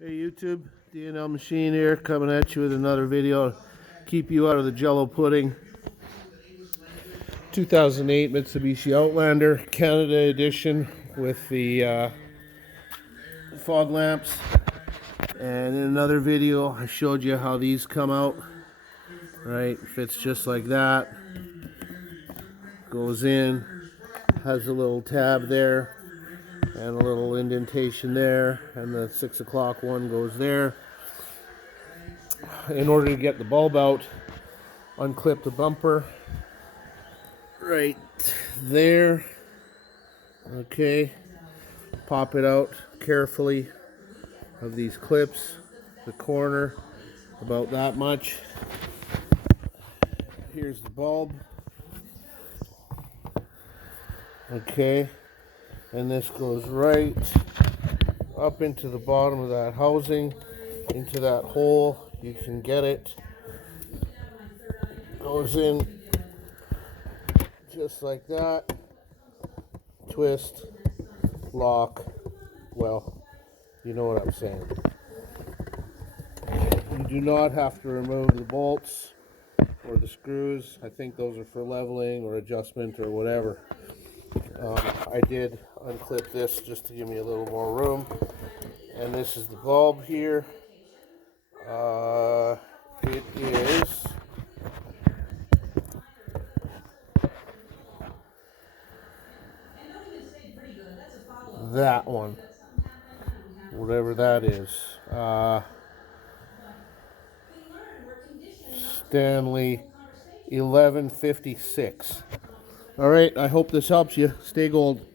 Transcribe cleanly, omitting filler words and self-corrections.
Hey YouTube, DNL Machine here, coming at you with another video to keep you out of the jello pudding. 2008 Mitsubishi Outlander, Canada edition with the fog lamps. And in another video I showed you how these come out. Right, fits just like that. Goes in, has a little tab there and a little indentation there, and the 6 o'clock one goes there. In order to get the bulb out, unclip the bumper right there. Okay, pop it out carefully of these clips, the corner about that much. Here's the bulb. Okay, and this goes right up into the bottom of that housing, into that hole. You can get it. Goes in just like that. Twist, lock. Well, you know what I'm saying. You do not have to remove the bolts or the screws. I think those are for leveling or adjustment or whatever. I did unclip this just to give me a little more room. And this is the bulb here. It is that one, whatever that is. Stanley 1156. All right, I hope this helps you. Stay gold.